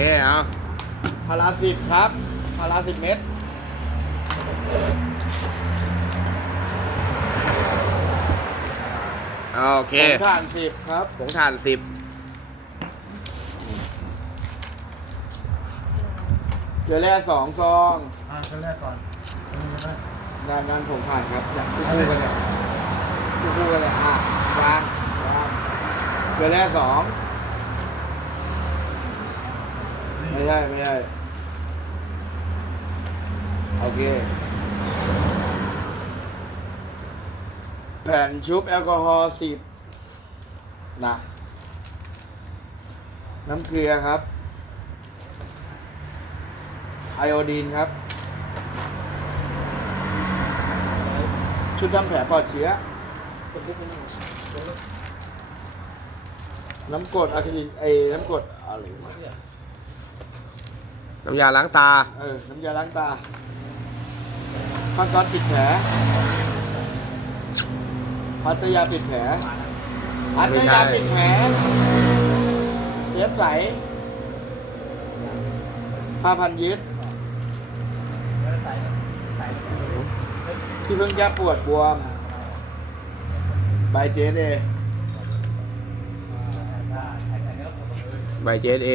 อ่าโอเคเอาพาราสิบครับพาราสิบเม็ดเอาโอเคผงถ่านสิบครับผงถ่านสิบเกลือแร่สองซองอ่าขั้นแรกก่อนมีไหมงานงานผงถ่านครับอย่างคู่ๆกันเนี่ยคู่ๆกันเนี่ยอะวางวางเกลือแร่สอง ไม่ใช่ไม่ใช่โอเค แผ่นชุบแอลกอฮอล์สิบนะน้ำเกลือครับ ไอโอดีนครับ ชุดทำแผลปลอดเชื้อ น้ำกรดอะคริลิกไอ้น้ำกรดอะไรวะ น้ำยาล้างตา เออ น้ำยาล้างตาพันก้อนปิดแผลพัตยาปิดแผลพัตยาปิดแผลเย็บใสผ้าพันยึดที่เพิ่งแก้ปวดบวม ใบเจสเอใบเจสเอ